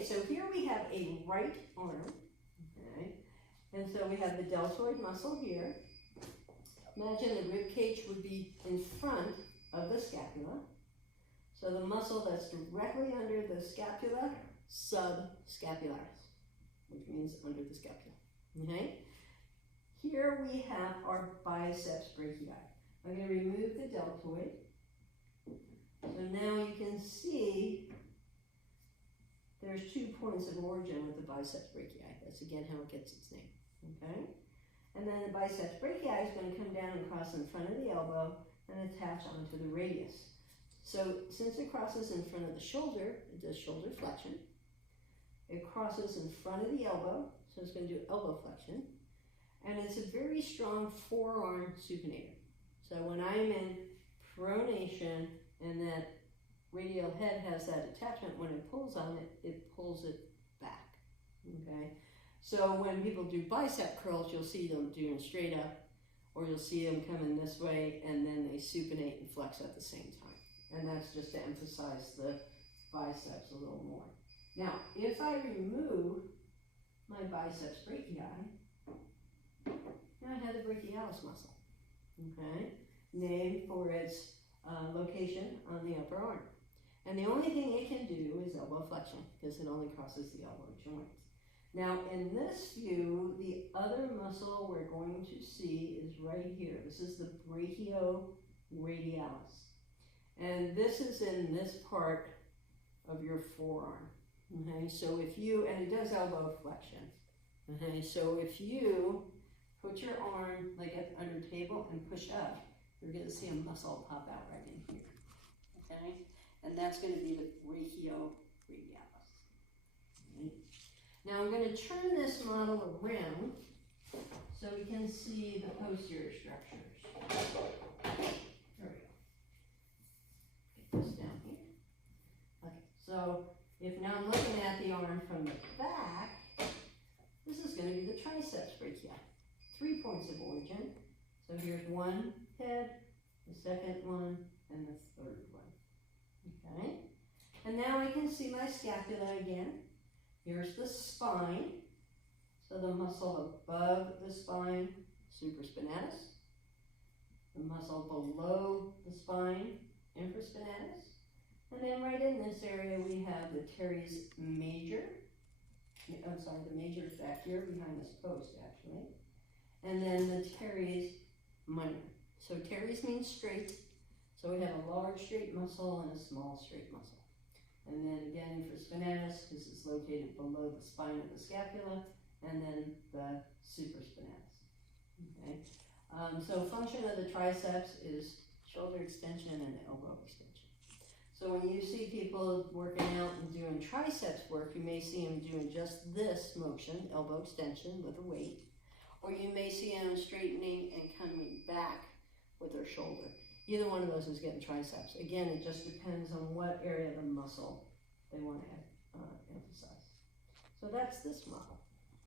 Okay, so here we have a right arm, okay? And so we have the deltoid muscle here. Imagine the rib cage would be in front of the scapula. So the muscle that's directly under the scapula, subscapularis, which means under the scapula, okay? Here we have our biceps brachii. I'm going to remove the deltoid. So now you can see there's 2 points of origin with the biceps brachii. That's again how it gets its name, okay? And then the biceps brachii is going to come down and cross in front of the elbow and attach onto the radius. So since it crosses in front of the shoulder, it does shoulder flexion. It crosses in front of the elbow, so it's going to do elbow flexion. And it's a very strong forearm supinator. So when I'm in pronation and that radial head has that attachment, when it pulls on it, it pulls it back, okay? So when people do bicep curls, you'll see them doing straight up, or you'll see them coming this way, and then they supinate and flex at the same time. And that's just to emphasize the biceps a little more. Now, if I remove my biceps brachii, now I have the brachialis muscle, okay? Named for its location on the upper arm. And the only thing it can do is elbow flexion, because it only crosses the elbow joints. Now, in this view, the other muscle we're going to see is right here. This is the brachioradialis. And this is in this part of your forearm, okay? So if you, and it does elbow flexion, okay? So if you put your arm like under the table and push up, you're going to see a muscle pop out right in here, okay? And that's going to be the brachioradialis. Okay? Now I'm going to turn this model around so we can see the posterior structures. There we go. Get this down here. Okay, so if now I'm looking at the arm from the back, this is going to be the triceps brachii. 3 points of origin. So here's one head, the second one, and the third one. Okay? And now I can see my scapula again. Here's the spine. So the muscle above the spine, supraspinatus. The muscle below the spine, infraspinatus. And then right in this area we have the teres major. I'm sorry, the major is back here behind this post actually. And then the teres minor. So teres means straight. So we have a large straight muscle and a small straight muscle. And then again infraspinatus, because it's located below the spine of the scapula, and then the supraspinatus. Okay. So function of the triceps is shoulder extension and elbow extension. So when you see people working out and doing triceps work, you may see them doing just this motion, elbow extension with a weight, or you may see them straightening and coming back with their shoulder. Either one of those is getting triceps. Again, it just depends on what area of the muscle they want to emphasize. So that's this model.